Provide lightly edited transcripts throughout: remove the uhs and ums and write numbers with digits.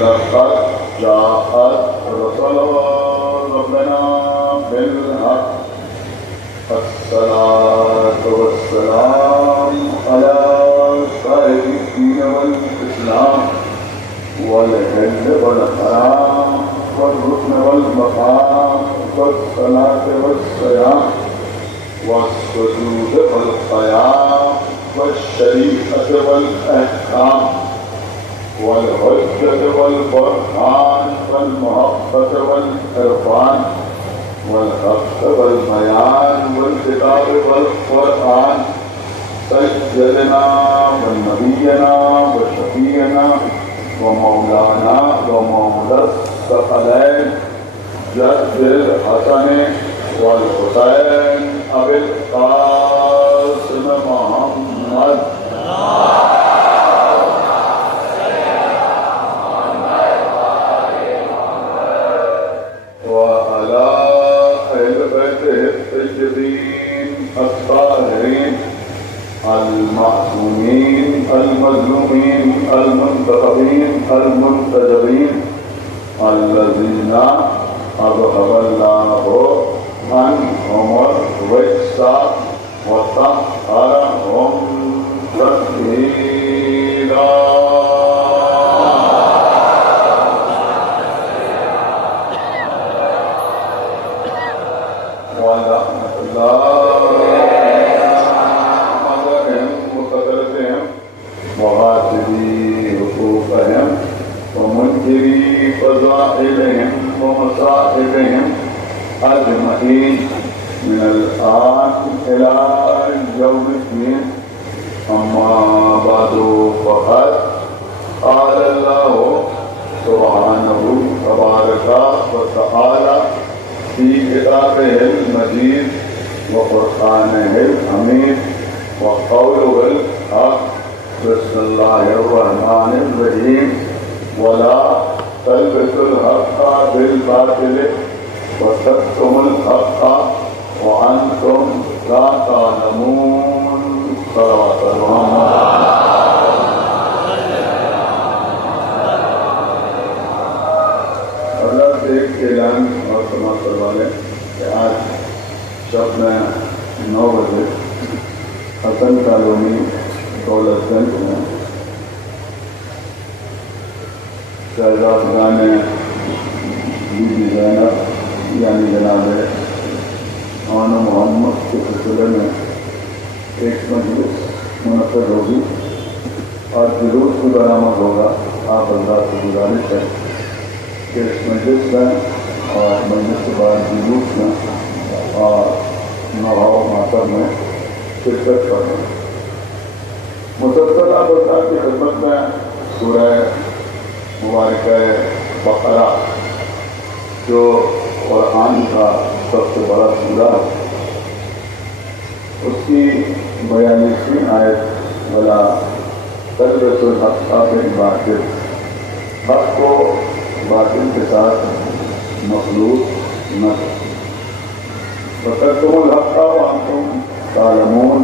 لقد جاءت رسل ربنا بالحق الصلاة والسلام على صاحب الدين والإسلام والحل والحرام والركن والمقام والصلاة والصيام والسجود والقيام والشريعة والأحكام والحجة والبرهان والمحبة والعرفان والحق والبيان والكتاب والقرآن سيدنا ونبينا وشفيعنا ومولانا ومولى الثقلين جد الحسن والحسين أبي القاسم محمد وعلى أهل بيته الطيبين الطاهرين المعصومين المظلومين المنتخبين المنتجبين الذين أذهب الله عنهم الرجس وطهرهم تطهيرا. ورحمة الله عليهم وقدرتهم وغاتبي حقوقهم ومنكري فضائلهم ومصائبهم أجمعين من الآن إلى يوم الدين. أما بعد فقد قال الله سبحانه تبارك وتعالى في كتابه المجيد وقرآنه الحميد وقوله الحق بسم الله الرحمن الرحيم ولا تلبسوا الحق بالباطل وتكتموا الحق وأنتم لا تعلمون. صلوات الله. اللہ سے ایک اعلان اور سماعت کروا لیں کہ آج شب میں 9 بجے حسن کالونی دولت گنج میں شہزادگان بی بی زینب یعنی جناب آن محمد کے سلسلے میں ایک مجلس منعقد ہوگی اور جلوس بھی برآمد ہوگا. آپ اللہ سے گزارش ہے کہ اس مجلس میں اور مجلس کے بعد جلوس میں اور نواؤ ماتر میں شرکت کریں. مسلسلہ برکات کی خدمت میں سورہ مبارکہ بقرہ جو قرآن کا سب سے بڑا سورہ ہے اس کی 42ویں آیت ولا تلبسوا الحق بالباطل، حق کو باطل کے ساتھ مخلوط نہ وتکتموا الحق وانتم تعلمون،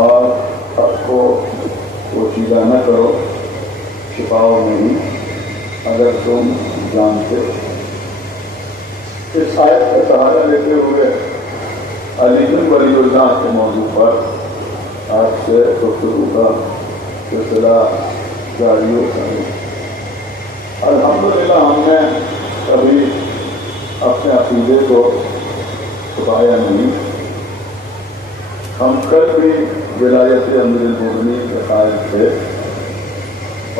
اور حق کو پوشیدہ نہ کرو چھپاؤ نہیں اگر تم جانتے. اس آیت کا سہارا لیتے ہوئے علی بن ولی اللہ کے موضوع پر آج سے گفتگو کا سلسلہ جاری ہوتا ہے. الحمدللہ ہم نے کبھی اپنے عقیدے کو چھپایا نہیں. ہم کل بھی ولایت امیر المومنین کے قائل تھے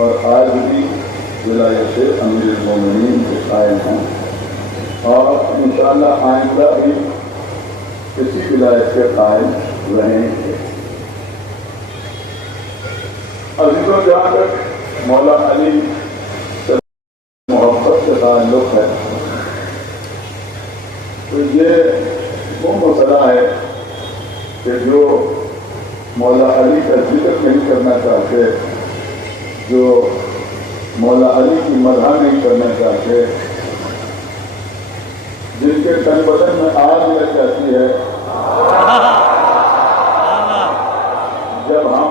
اور آج بھی ولایت امیر المومنین کے قائل ہیں اور انشاءاللہ آئندہ بھی اسی ولایت کے قائل رہیں گے. عزیزوں، جہاں تک مولا علی سے محبت سے تعلق ہے تو یہ وہ مسئلہ ہے کہ جو مولا علی کا ذکر نہیں کرنا چاہتے، جو مولا علی کی مدح نہیں کرنا چاہتے، جن کے تن بدن میں آگ لگ جاتی ہے جب ہم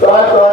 4-4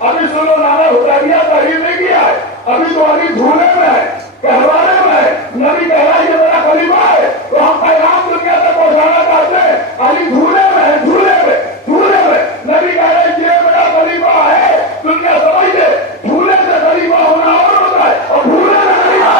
ابھی سنو نامہ حدیبیہ تحریر نہیں کیا ہے، ابھی تو علی دھونے میں ہے، کہلوانے میں ہے، نبی کہہ رہا ہے یہ میرا خلیفہ ہے، تو ہم پیغام دنیا تک پہنچانا چاہتے ہیں، علی دھونے میں ہے، دھونے میں، دھونے میں، نبی کہہ رہے ہیں یہ میرا خلیفہ ہے، دنیا سمجھ لے، دھونے سے خلیفہ ہونا اور ہوتا ہے، اور دھونے سے خلیفہ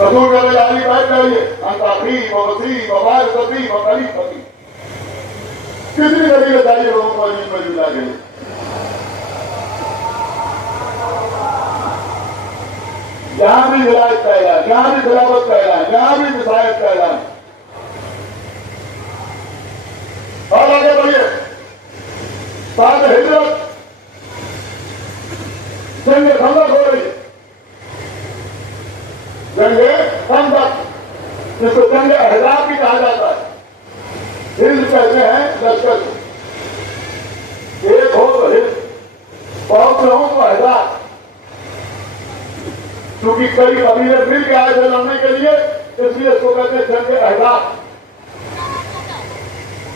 رسول کے علی بیٹھ جائیے، انتاخیر و وسیع و غیر تقریب و قریب فقیر، کتنی غریب بتائیے لوگوں کو علی میں ملا گئی. جہاں بھی ولایت کا اعلان، جہاں بھی خلافت کا اعلان، جہاں بھی وصایت کا اعلان. اور آگے بڑھیے، بعد ہجرت جنگ خندق ہو رہی ہے، جنگ خندق جس کو جنگ احزاب بھی کہا جاتا ہے. ہند کہتے ہیں لشکر کو، ایک ہو تو ہند، بہت سے ہوں تو احزاب، کیونکہ کئی قبیلے مل کے آئے تھے لڑنے کے لیے، اس لیے اس کو کہتے ہیں جنگ احزاب.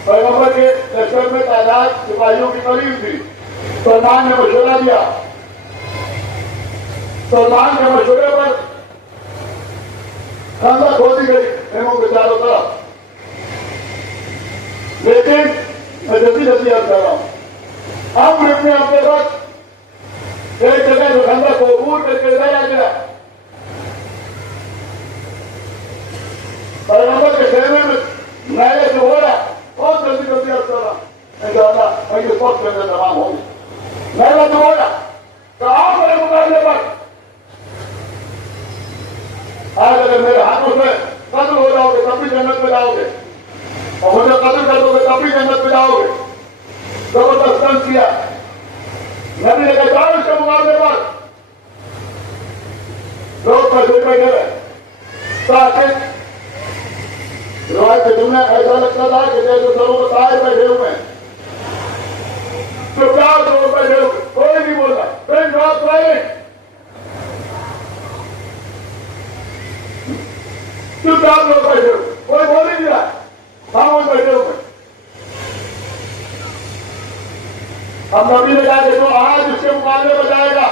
پیغمبر کے لشکر میں تعداد سپاہیوں کی قریب تھی. سلمان نے مشورہ دیا، سلمان کے مشورے پر خندق کھودی گئی خیموں کے چاروں طرف. لیکن میں جلدی جلدی عرض کر رہا ہوں، ہم ابن اپنے وقت ایک جگہ جو خندق کو عبور کر کے ادھر آ گیا، پیغمبر کے خیمے میں نئے جو ہو رہا، بہت جلدی جلدی عرض کر رہا ہوں، انشاءاللہ میں اس وقت کے اندر تمام ہوں گی. نئے جو ہو رہا تو آپ میرے مقابلے پر آج اگر میرے ہاتھوں سے قتل ہو جاؤ گے تب بھی جنت میں جاؤ گے، اور مجھے قتل کر دو گے تب بھی جنت میں جاؤ گے. زبردست تنگ کیا. نبی نے کہا جاؤ اس کے مقابلے پر. لوگ پیسے بیٹھے رہے، تاکہ روایت کے جملے ایسا لگتا تھا کہ جیسے سروں کو تاج بیٹھے ہوئے ہیں، چپ چاپ لوگ بیٹھے ہوئے، کوئی نہیں بول رہا، پین ڈراپ سائلنٹ، چپ چاپ لوگ بیٹھے ہوئے، کوئی بول ہی نہیں رہا، خاموش بیٹھے ہوئے. ہم نبی نے کہا کہ جو آج اس کے مقابلے میں جائے گا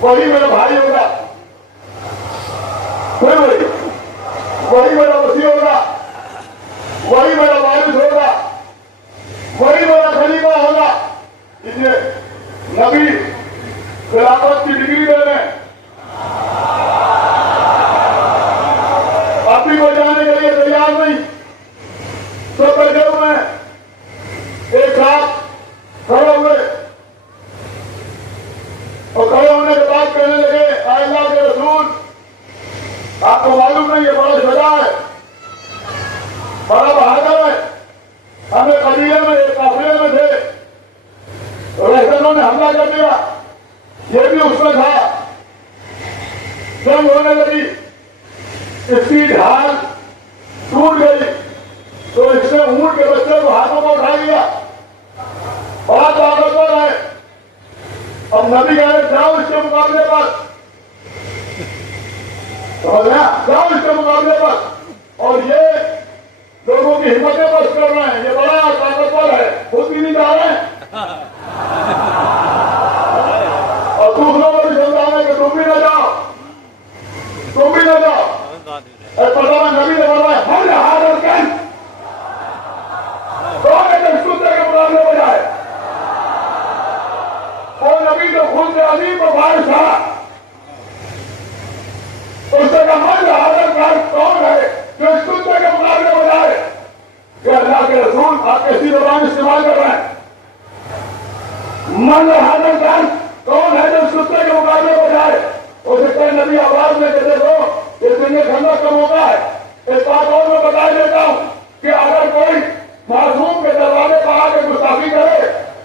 وہی میرا بھائی ہوگا، وہی میرا وسیع ہوگا، وہی میرا وارث ہوگا، وہی میرا خلیفہ ہوگا. اس لیے نبی خلافت کی ڈگری دے رہے ہیں. ابھی کوئی جانے کے لیے تیار نہیں، سب بیٹھے ہوئے ہیں، ایک ساتھ کھڑے ہوئے، اور کھڑے ہونے کے بعد کہنے لگے اے اللہ کے رسول، آپ کو معلوم نہیں یہ بڑا شجاع ہے، بڑا بہادر ہے، ہمیں قبیلے میں ایک قافلے میں تھے، رہزنوں نے حملہ کر دیا، یہ بھی اس میں تھا، جنگ ہونے لگی، اس کی ڈھال ٹوٹ گئی تو اس نے اونٹ کے بچے کو ہاتھوں میں اٹھا لیا، بہت طاقتور ہے. اب نبی کہہ رہے جاؤ اس کے مقابلے پر، جاؤ اس کے مقابلے پر، اور یہ لوگوں کی ہمتیں بست کر رہے ہیں، یہ بڑا طاقتور ہے، خود بھی نہیں جا رہے ہیں، اور دوسروں کو بھی سمجھا رہے ہیں کہ تم بھی نہ جاؤ، تم بھی نہ جاؤ. نبی نے بتایا ہم نے حاضر کن کون ہے جو اس دوسرے کے مقابلے میں جائے. اور نبی جو خود عظیم و بارش تھا، اس نے کہا ہم حاضر کن کون ہے جو اس دوسرے کے مقابلے میں جائے. کہ اللہ کے رسول آپ کیسی زبان استعمال کر رہے ہیں. من حاضر کن کون ہے جو اس دوسرے کے مقابلے میں جائے. ہو سکتا ہے نبی آواز میں کہ دیکھو یہ دنیا خندق کا موقع ہے. ایک بات اور میں بتا دیتا ہوں کہ اگر کوئی معصوم کے دروازے پر آ کے گستاخی کرے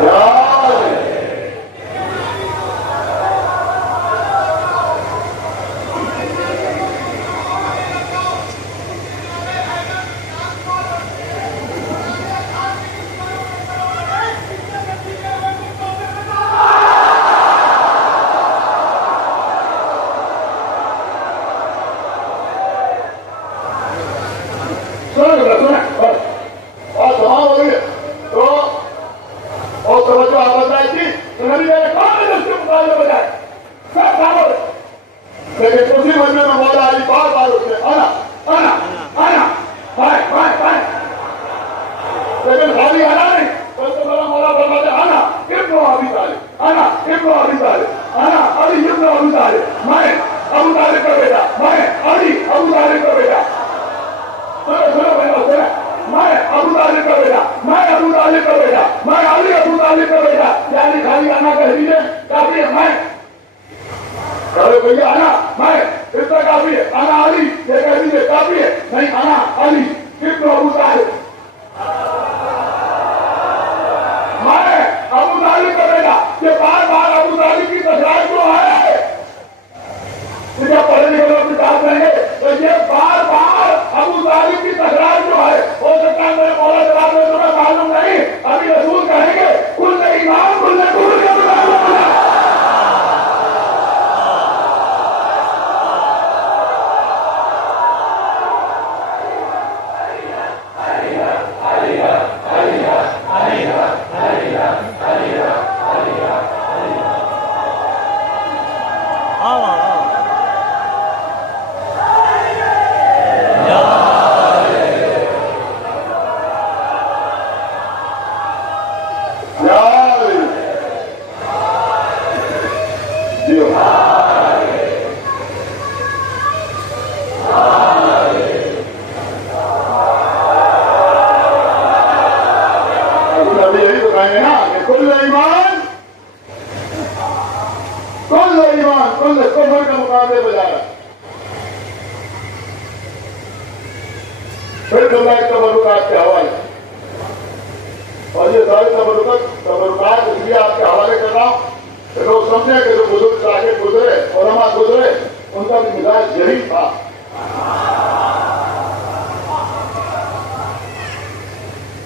Yeah. لیکن اسی مجمع میں مولا علی بار بار اٹھتے انا انا انا بائیں بائیں بائیں، لیکن خالی انا نہیں، مولا فرماتے انا ابن ابی طالب، انا ابن ابی طالب، انا علی ابن ابی طالب، میں ابو طالب کا بیٹا، میں علی ابو طالب کا بیٹا، میں ابو طالب کا بیٹا، میں ابو طالب کا بیٹا، میں علی ابو طالب کا بیٹا، یعنی خالی انا کہہ دیجیے کافی ہے، میں چلو بھیا انا میں اتنا کافی ہے، انا علی یہ کہہ دیجیے کافی ہے، نہیں انا علی ابن ابو طالب، میں ابو طالب کا بیٹا، یہ بار بار ابو طالب کی تکرار کیوں ہے؟ جب پڑھے لکھے لوگ کتاب لیں گے تو یہ بار بار ابو طالب کی تکرار جو ہے، ہو سکتا ہے میرے مولا جلال میں تمہیں معلوم نہیں، ابھی رسول کہیں گے کل ایمان کل کفر کا معلوم ہے۔ پھر جملہ تبرکات کے حوالے، اور یہ سارے تبرکات اس لیے آپ کے حوالے کر رہا ہوں کہ لوگ سمجھیں کہ جو بزرگ شاگرد گزرے، علماء گزرے، ان کا بھی مزاج یہی تھا۔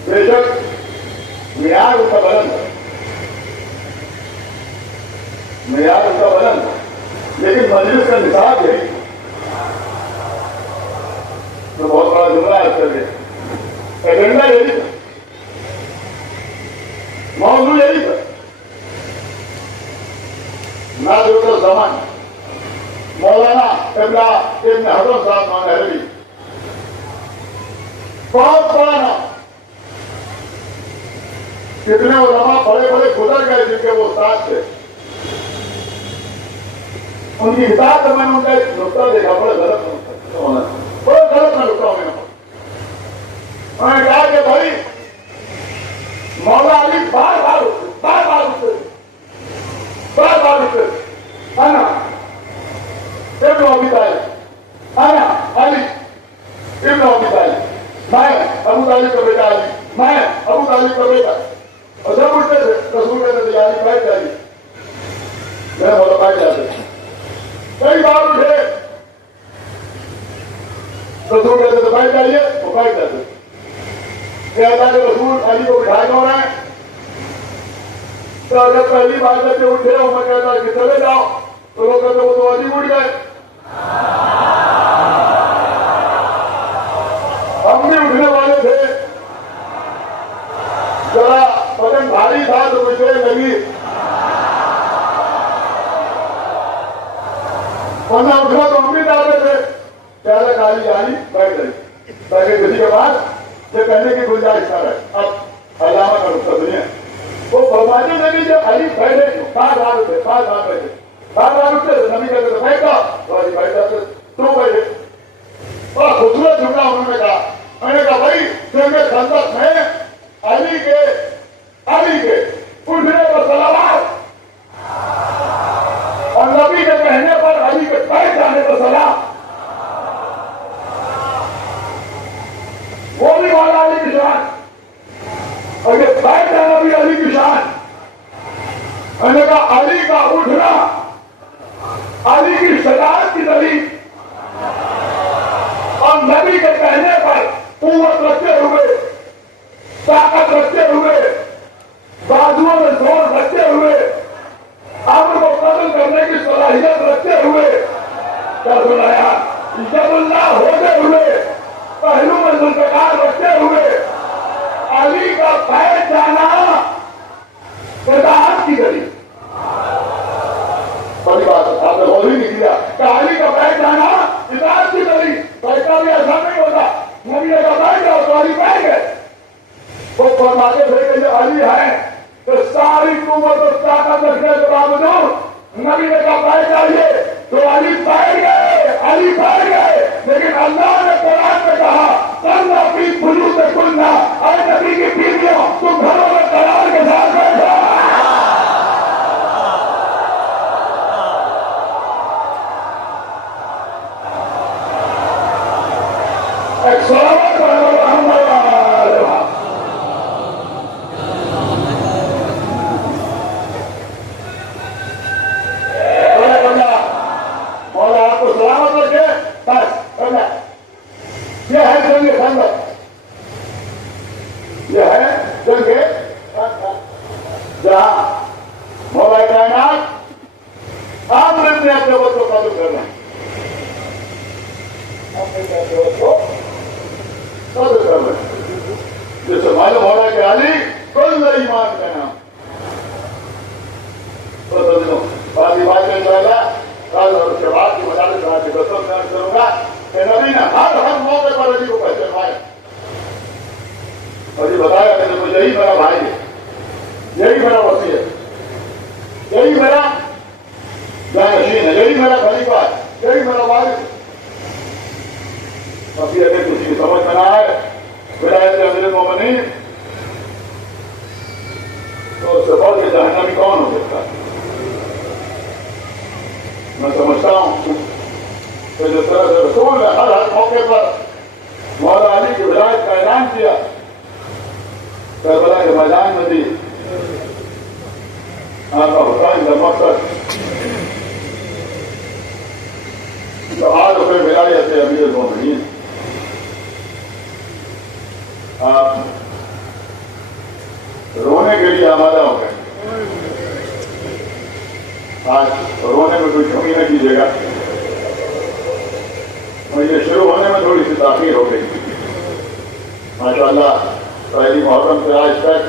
بے شک معیار ان کا بلند ہے، معیار ان کا بلند ہے، لیکن مجلس کا نصاب یہی تھا۔ تو بہت بڑا جملہ ہے اس کے لیے، ایجنڈا یہی تھا، موضوع یہی تھا۔ ناظر الزمان مولانا قبلہ ابن حضرت صاحب مانہروی، بہت بڑا نام، کتنے علماء بڑے بڑے گزر گئے جن کے وہ استاد تھے، ان کی کتاب میں نے ان کا ایک نقطہ دیکھا، بڑا غلط نقطہ، بہت غلط میں نقطہ میں نے کہا کہ بھائی مولا علی بار بار اٹھتے انا ابن ابی طالب، انا علی ابن ابی طالب، میں ابو طالب کا بیٹا علی، میں ابو طالب کا بیٹا، اور جب اٹھتے تھے رسول کہتے تھے علی بیٹھ جائیے، میں بولا بیٹھ جاتے، کئی بار اٹھے رسول کہتے تھے بیٹھ جائیے، وہ بیٹھ جاتے، کہ اللہ کے رسول علی کو بٹھائے کیوں رہے ہیں؟ تو اگر پہلی بار جب اٹھے ہو میں کہتا کہ چلے جاؤ تو لوگ کہتے وہ تو علی اٹھ گئے، ہم بھی اٹھنے والے تھے، ذرا بدن بھاری تھا تو مجھے لگی، ورنہ اٹھنا تو ہم بھی جاتے تھے، پہلے کالی علی بیٹھ گئی تاکہ کسی کے بعد یہ کہنے کی گنجائش نہ رہے۔ اب علامہ کا نقطہ سنیے، وہ فرماتے تھے کہ جب علی بیٹھے بار بار اٹھے، بار بار بیٹھے، بار بار اٹھتے تھے، نبی کہتے تھے بیٹھا تو علی بیٹھ جاتے، تو بیٹھے، بڑا خوبصورت جملہ انہوں نے کہا، میں نے کہا بھائی جنگ خندق میں علی کے اٹھنے پر صلوات اور نبی کے کہنے پر علی کے بیٹھ جانے پر سلام، وہ بھی مولا علی کی شان، اور یہ بیٹھ جانا بھی علی کی شان۔ میں نے کہا علی کا اٹھنا علی کی شجاعت کی دلیل، اور نبی کے کہنے پر قوت رکھتے ہوئے، طاقت رکھتے ہوئے، بازوؤں میں زور رکھتے ہوئے، امر کو قتل کرنے کی صلاحیت رکھتے ہوئے، کیا سنایا، جب اللہ ہوتے ہوئے، پہلو میں ذوالفقار رکھتے ہوئے، علی کا بیٹھ جانا شجاعت کی دلیل۔ بڑی بات ہے، آپ نے بول ہی نہیں کیا کہ علی کا ایک صلوات علی محمد وعلی آل محمد۔ مولا آپ کو سلامت رکھے، بس کرنا۔ یہ ہے جنگ خندق، یہ ہے جنگ جہاں مولا کائنات آپ نے اپنے وقت کو قدر کرنا ہے، اپنے وقت کو قدر کرنا ہے، جس سے معلوم ہو رہا ہے کہ علی کل ایمان کا نام۔ باقی باتیں انشاءاللہ کل اور اس کے بعد کی مدارس رات کی قسم میں عرض کروں گا کہ نبی نے ہر موقع پر علی کو پہچانوایا اور یہ بتایا کہ دیکھو یہی میرا بھائی ہے، یہی میرا وصی ہے، یہی میرا جانشین ہے، یہی میرا خلیفہ ہے، یہی میرا وارث ہے۔ اب یہ اگر کسی کی سمجھ میں نہ آئے ولایت امیر المومنین تو اس سے بڑھ کے جہنمی کون ہو سکتا ہے؟ میں سمجھتا ہوں کہ جس طرح سے رسول نے ہر موقع پر مولا علی کی ولایت کا اعلان کیا، کربلا کے میدان میں دی، آقا حسین کا مقصد سوال پہ ولایت امیر المومنین۔ آپ رونے کے لیے آمادہ ہو گئے، آج رونے میں کوئی کمی نہ کیجیے گا، اور یہ شروع ہونے میں تھوڑی سی تاخیر ہو گئی۔ ماشاءاللہ پہلی محرم سے آج تک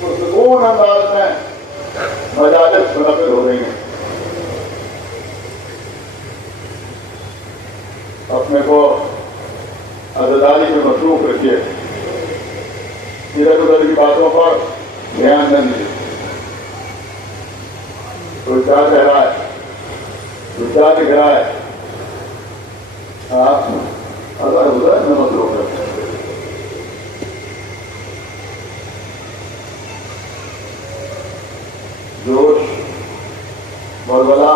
پرسکون انداز میں مجالس منعقد ہو رہی ہیں۔ اپنے کو عزاداری میں مصروف رکھیے، ادھر ادھر کی باتوں پر دھیان نہ دیجیے۔ کوئی کیا کہہ رہا ہے، کوئی کیا لکھ رہا ہے، آپ ادھر ادھر میں مصروف رکھیں۔ جوش، بلبلا،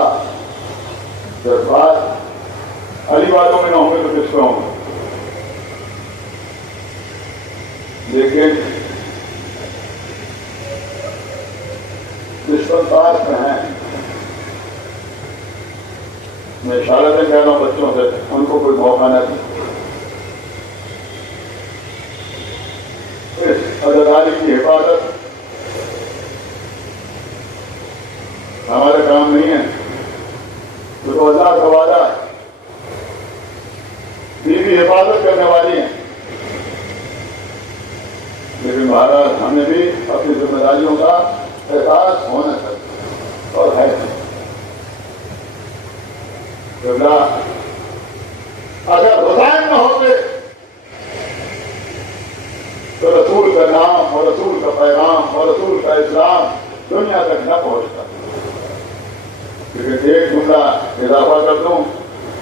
جذبات علی باتوں میں نہ ہوں گے تو کس پہ ہوں گے؟ لیکن دشمن پاس میں ہیں، میں اشارتیں کہہ رہا ہوں بچوں سے، ان کو کوئی موقع نہ دیں۔ اس عزاداری کی حفاظت ہمارا کام نہیں ہے، تو اللہ کا وعدہ ہے، بیوی حفاظت کرنے والی ہیں، لیکن مہاراج ہمیں بھی اپنی ذمہ داریوں کا احساس ہونا چاہیے اور ہے۔ اگر حسین نہ ہوتے تو رسول کا نام اور رسول کا پیغام اور رسول کا اسلام دنیا تک نہ پہنچتا۔ لیکن ایک جملہ اضافہ کر دوں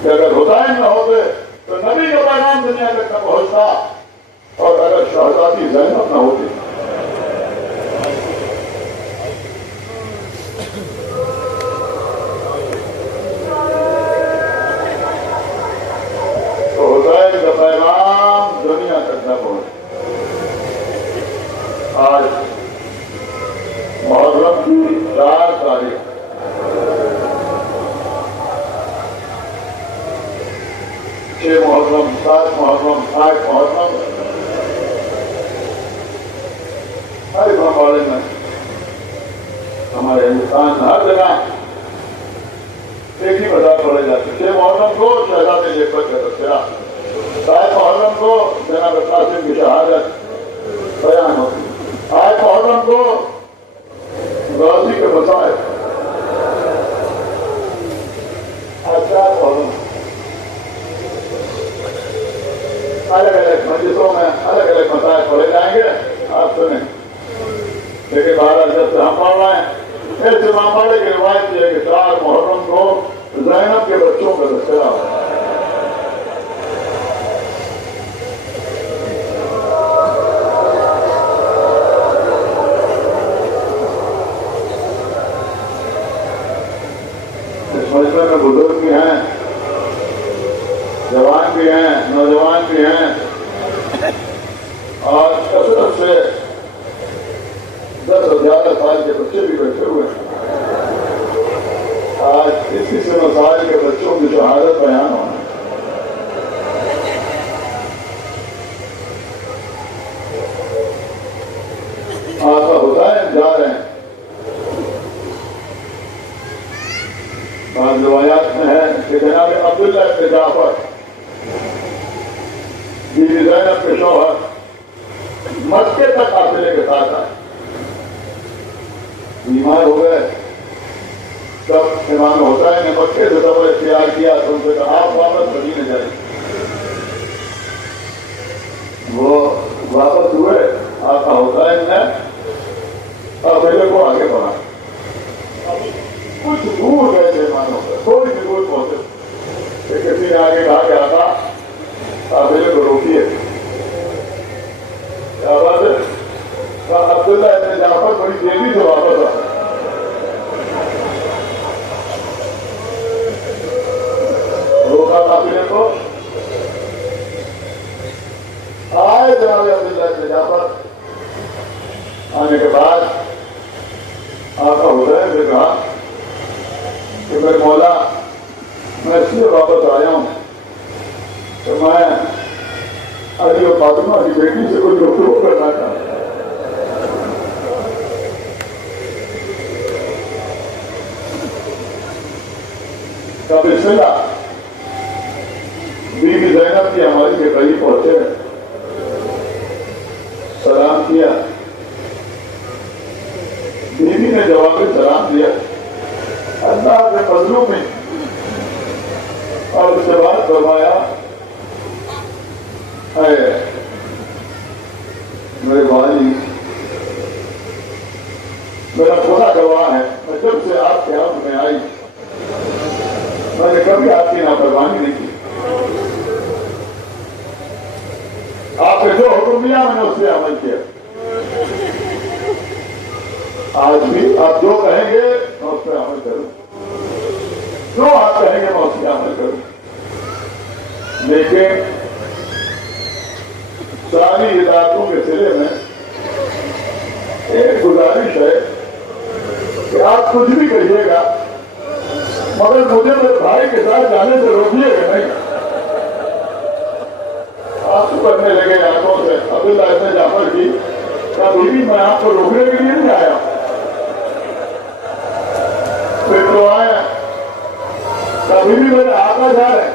کہ اگر حسین نہ ہوتے تو نبی کا پیغام دنیا تک نہ پہنچتا، اور اگر شہزادی زینب نہ ہوتی تو حسین کا پیغام دنیا تک نہ پہنچتا۔ آج محرم کی 4 تاریخ، محرم، 7 محرم، 8 محرم، ہر بھاڑے میں ہمارے ہندوستان میں ہر جگہ ایک ہی بازار پڑے جاتے۔ 6 محرم کو شہزادے لیاقت کا تذکرہ، 7 محرم کو جناب قاسم کی شہادت بیان ہوتی، 8 محرم کو غازی کے مسائل، 4 محرم الگ الگ مجلسوں میں الگ الگ مسائل پڑھے جائیں گے، آپ سنیں۔ لیکن بہرحال جب سے ہم پڑھ رہے ہیں، اس امام مالک کی روایت یہ ہے کہ 4 محرم کو زینب کے بچوں کا تذکرہ ہوا۔ اس مجمع میں بزرگ بھی ہیں، جوان بھی ہیں، نوجوان بھی ہیں، اور کثرت سے 10 اور 11 سال کے بچے بھی بیٹھے ہوئے ہیں۔ آج کسی سے مسائل کے بچوں کی شہادت بیان ہونا، آقا حسین جا رہے ہیں۔ بعض روایات میں ہے کہ جناب عبداللہ بن جعفر بیوی زینب کے شوہر مکے تک قافلے کے ساتھ آئے، بیمار ہو گئے۔ تب امام حسین نے مکے سے سفر اختیار کیا تو ان سے کہا آپ واپس مدینے جائیں۔ وہ واپس ہوئے، آقا حسین نے قافلے کو آگے بڑھا، کچھ دور گئے تھے مانو، تھوڑی سی دور پہنچے کہ کسی نے آگے کہا کہ آقا قافلے کو روکیے۔ کیا بات ہے؟ عبداللہ ابن جعفر بڑی تیزی سے واپس آئے، روکا قافلے کو، آئے جناب عبداللہ ابن جعفر۔ آنے کے بعد آقا حسین سے کہا کہ میرے مولا میں اس لیے واپس آیا ہوں کہ میں علی و فاطمہ کی بیٹی سے کچھ گفتگو کرنا چاہتا ہوں۔ کب بسم اللہ بیوی زینب کی ہماری کے قریب پہنچے، سلام کیا، بیوی نے جواب سلام دیا اللہ کے فضلوں میں، اور اس کے بعد فرمایا اے میرے بھائی، میرا خدا گواہ ہے میں جب سے آپ کے ہاتھ میں آئی میں نے کبھی آپ کی نافرمانی نہیں کی، آپ نے جو حکم دیا میں نے اس پہ عمل کیا، آج بھی آپ جو کہیں گے میں اس پہ عمل کروں، جو آپ کہیں گے میں اس پہ عمل کروں۔ لیکن ساری ہدایتوں کے سلے میں ایک گزارش ہے کہ آپ کچھ بھی کریے گا مگر مجھے میرے بھائی کے ساتھ جانے سے روکیے گا نہیں۔ آنسو کرنے لگے آنکھوں سے عبداللہ ابن جعفر کی، کبھی بھی میں آپ کو روکنے کے لیے نہیں آیا، پھر تو آئے کبھی بھی میرے آقا جا رہے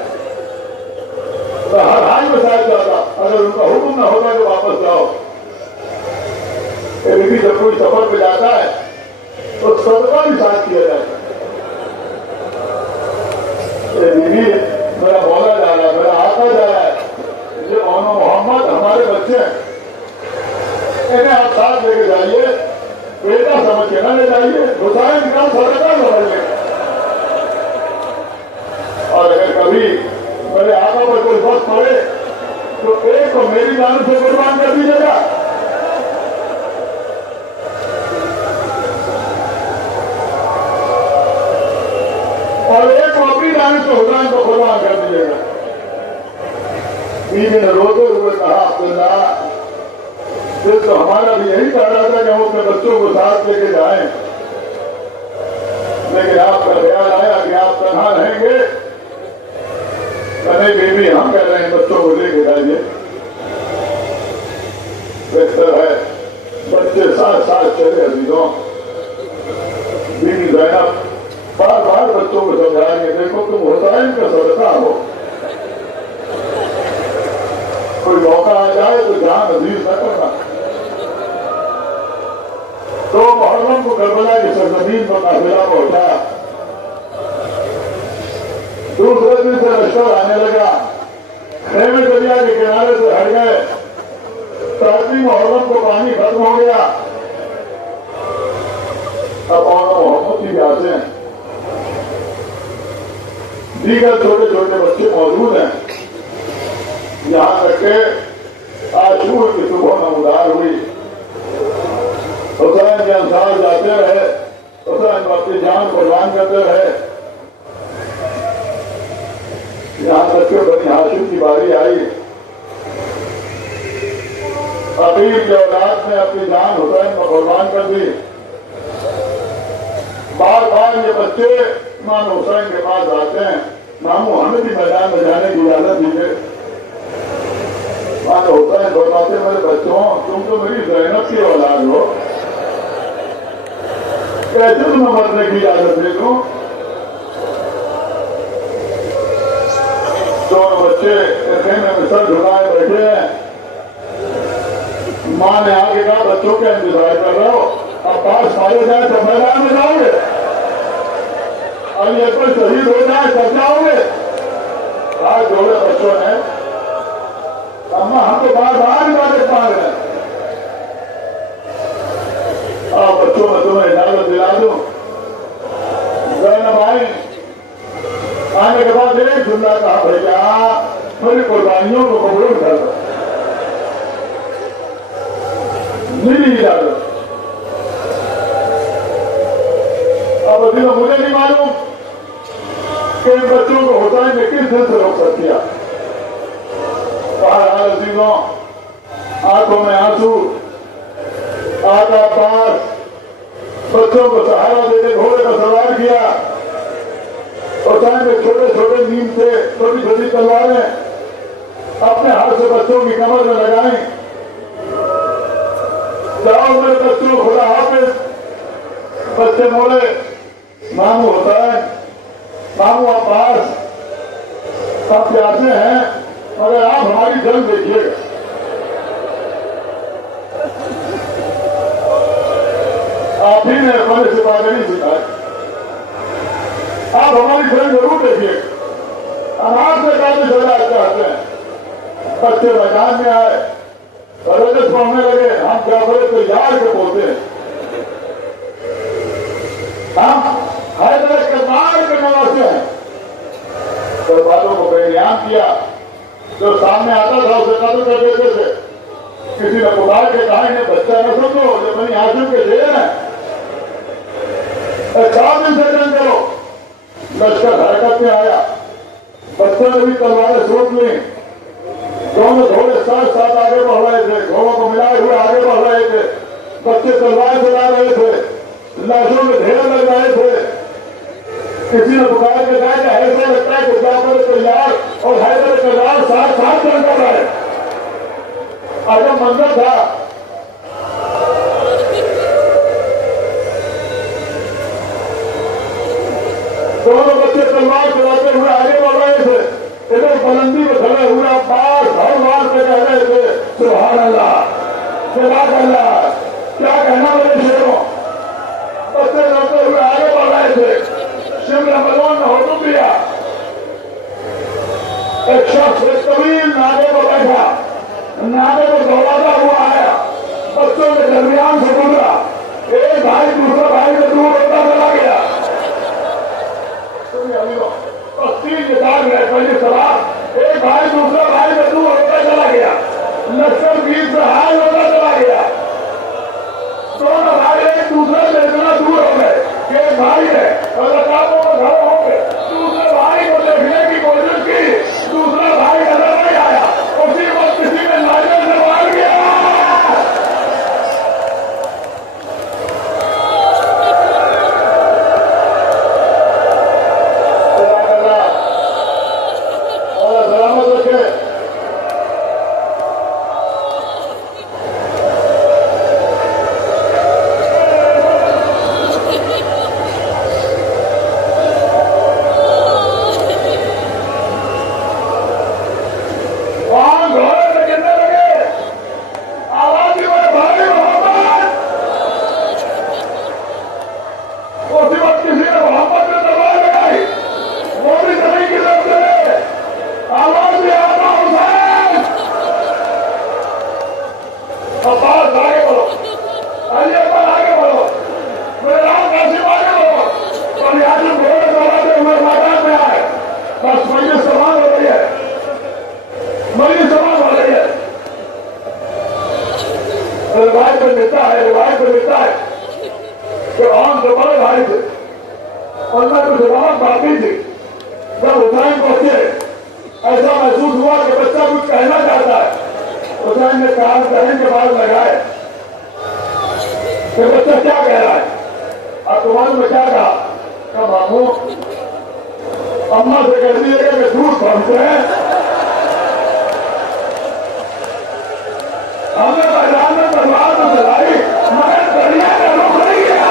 میں ہر حال میں ساتھ جاتا، اگر ان کا حکم نہ ہوتا کہ واپس جاؤ۔ بھی جب کوئی سفر پہ جاتا ہے تو صدقہ بھی ساتھ کیا جاتا ہے۔ بیوی میرا مولا جا رہا ہے، میرا آقا جا رہا ہے، یہ اونو محمد ہمارے بچے ہیں، انہیں آپ ساتھ لے کے جائیے، بیٹا سمجھ کے نہ لے جائیے، حسین کا صدقہ سمجھ لیں۔ اور اگر کبھی میرے آقا پر کوئی وقت پڑے تو ایک کو میری جانب سے قربان کر دیجیے گا۔ اور ایک کو اپنی جانب سے حسین کو قربان کر دیجیے گا۔ بیوی نے روتے ہوئے کہا عبداللہ پھر تو ہمارا بھی یہی کہہ رہا تھا کہ ہم اپنے بچوں کو ساتھ لے کے جائیں، لیکن آپ کا خیال آیا کہ آپ تنہا رہیں گے، نہیں بیوی ہم کہہ رہے ہیں بچوں کو لے کے جائیے، بہتر ہے بچے ساتھ ساتھ چلے۔ عزیزوں بیوی زینب بار بار بچوں کو سمجھائیں گے، دیکھو تم حسین کا صدقہ ہو، کوئی موقع آ جائے تو جان عزیز نہ کرنا۔ تو محرم کو کربلا کی سرزمین پر قافلہ پہنچا، دوسرے دن سے لشکر آنے لگا، خیمے دریا کے کنارے سے ہٹ گئے، تاکہ محرم کو پانی ختم ہو گیا۔ اب اونو محمد کی آسیں دیگر چھوٹے چھوٹے بچے موجود ہیں، یہاں تک کہ عاشور کی صبح نمودار ہوئی، حسین کے انصار جاتے رہے، حسین اپنی جان قربان کرتے رہے، یہاں تک کہ بنی ہاشم کی باری آئی، عقیل کی اولاد نے اپنی جان حسین کو قربان کر دی. بار بار یہ بچے امام حسین کے پاس آتے ہیں، ماموں ہمیں بھی میدان میں جانے کی اجازت دیجیے. امام حسین فرماتے میرے بچوں تم تو میری زینب کی اولاد ہو، کیسے تمہیں مرنے کی اجازت دے دوں؟ دونوں بچے خیمے میں سر جھکائے بیٹھے ہیں. ماں نے آگے کہا بچوں کا انتظار کر رہا ہو، اب پاس مارے جائے تو میدان میں جاؤ گے، اور یہ کوئی شہید ہو جائے تب جاؤ گے. آج جوڑے بچوں نے اماں ہم تو بار بار عبادت مانگ رہے ہیں، آپ بچوں میں تمہیں اجازت دلا دوں. زینب آئی، آنے کے بعد ایک جملہ کہا بھیا میری قربانیوں کو قبول کر دو. میری اجازت. اب ابھی مجھے نہیں معلوم کہ ان بچوں کو حسین نے کس دل سے روک سکتی ہے. بہرحال عزیزوں، آنکھوں میں آنسو، آقا عباس بچوں کو سہارا دے کے گھوڑے پر سوار کیا. حسین نے چھوٹے چھوٹے نیم سے چھوٹی چھوٹی تلواریں اپنے ہاتھ سے بچوں کی کمر میں لگائیں. جاؤ میرے بچوں خدا حافظ. بچے موڑے، ماموں حسین، ماموں عباس سب پیاسے ہیں مگر آپ ہماری جنگ دیکھیے گا. آپ ہی نے ہمارے سپاہی سکھائی، آپ ہماری جنگ ضرور دیکھیے گا. ہم آپ سے کافی سزا چاہتے ہیں. بچے میدان میں آئے، رجس پڑھنے لگے. ہم کیا بڑے تیار کے بولتے ہیں، ہم حیدر کرار کے نواسے ہیں. درباروں کو بے نیام کیا، جو سامنے آتا تھا اسے قتل کر دیتے تھے. کسی نے پکار کے کہا انہیں بچہ نہ سمجھو، جو بنی ہاشم کے شیر ہیں، 4 دن سے جنگ کرو. لشکر حرکت میں آیا، بچوں نے بھی تلواریں سوٹ لی. دونوں گھوڑے ساتھ ساتھ آگے بڑھ رہے تھے، گھوڑوں کو ملائے ہوئے آگے بڑھ رہے تھے. بچے تلوار چلا رہے تھے، لاشوں میں ڈھیر لگ رہے تھے. کسی نے پکار کے کہا کہ ایسا لگتا ہے کہ جعفر تیار اور حیدر کرار ساتھ ساتھ جنگ کر رہے. عجب منظر تھا. دونوں بچے تلوار چلاتے ہوئے آگے بڑھ رہے تھے. ادھر بلندی میں کھڑے ہوئے عباس ہر بار پہ کہہ رہے تھے سبحان اللہ، جزاک اللہ، کیا کہنا میرے شیروں. بچے لڑتے ہوئے آگے بڑھ رہے تھے. شملہ ملون نے حکم دیا. ایک شخص ایک طویل ناگے پر بیٹھا، ناگے کو دوڑاتا ہوا آیا، بچوں کے درمیان سے گزرا. ایک بھائی دوسرا بھائی سے دور ہوتا چلا گیا. 3 کتاب ہے پہلی سوال. ایک بھائی دوسرا بھائی سے دور ہوتا چلا گیا. لشکر بیچ سے حال ہوتا چلا گیا. دونوں بھائی ایک دوسرے سے اتنا دور ہو گئے کہ ایک بھائی ہے اور رکابوں میں گھر ہو گئے. دوسرے بھائی کو دیکھنے کی کوشش کی، دوسرا بھائی نظر نہیں آیا. اسی وقت کسی نے ناریل سے مار گیا. روایت میں ملتا ہے کہ عام سے بڑے بھائی تھے اور میں کچھ بات باقی تھی. جب حسین پہنچے ایسا محسوس ہوا کہ بچہ کچھ کہنا چاہتا ہے. حسین نے کان ذہن کے بعد لگائے کہ بچہ کیا کہہ رہا ہے. اور تمہارے میں کیا کہا کہ ماموں اماں سے کہہ دیجیے کہ دودھ پہنچتے ہیں. ہم نے میدان میں تلوار تو چلائی مگر دریا کا رخ نہیں کیا.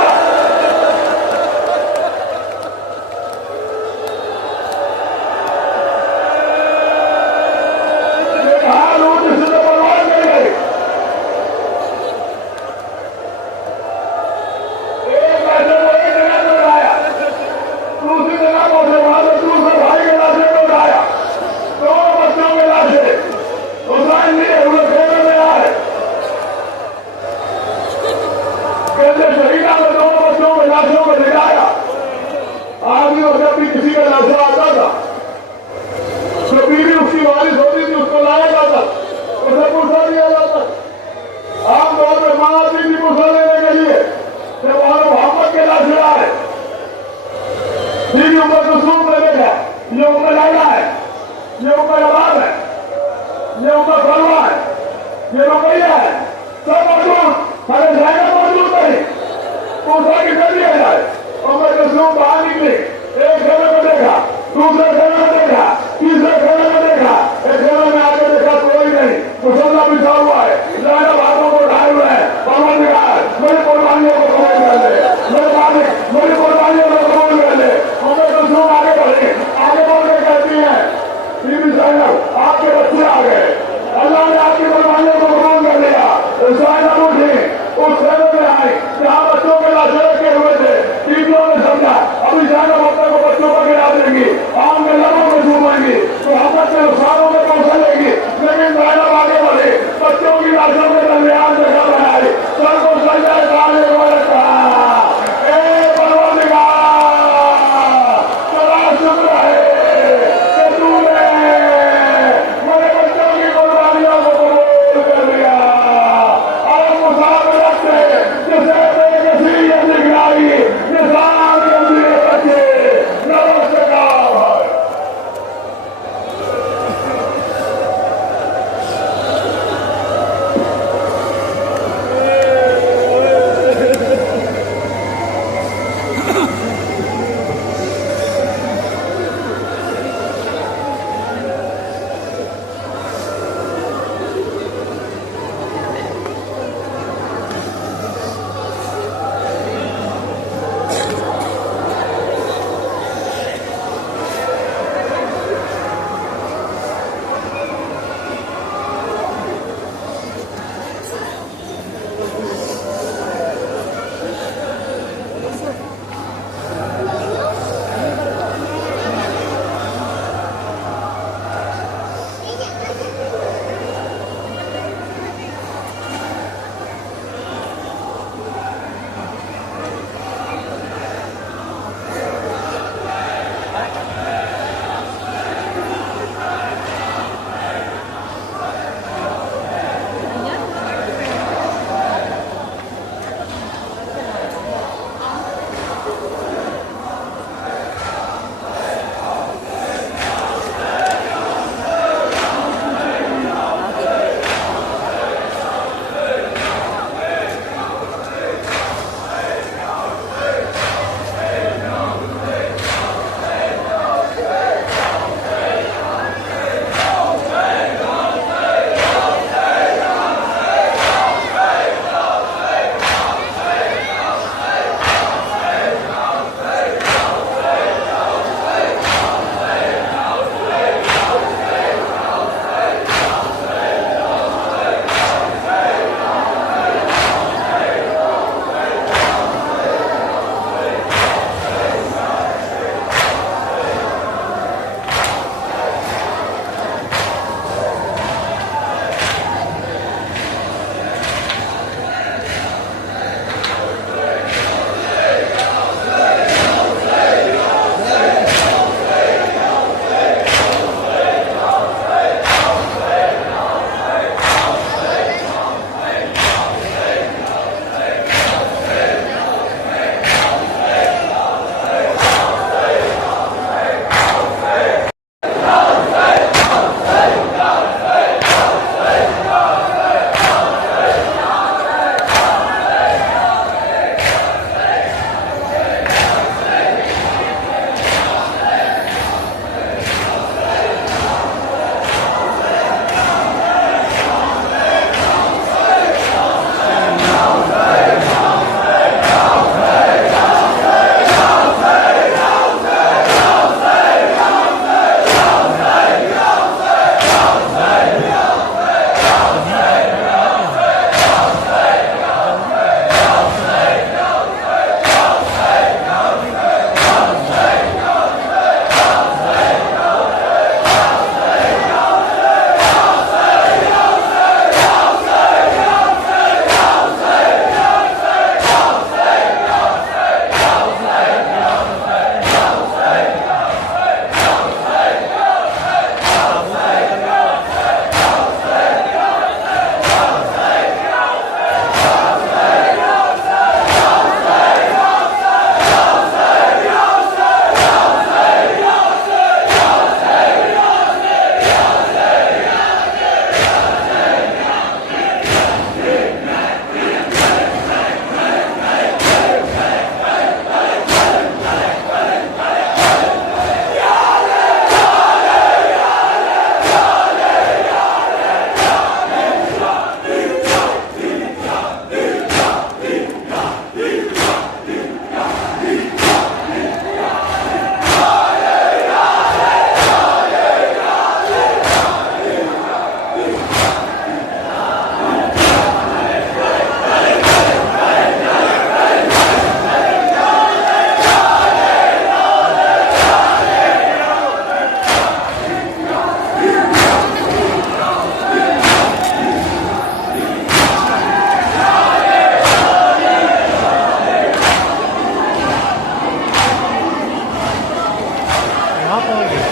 کہاں پہنچ گئے؟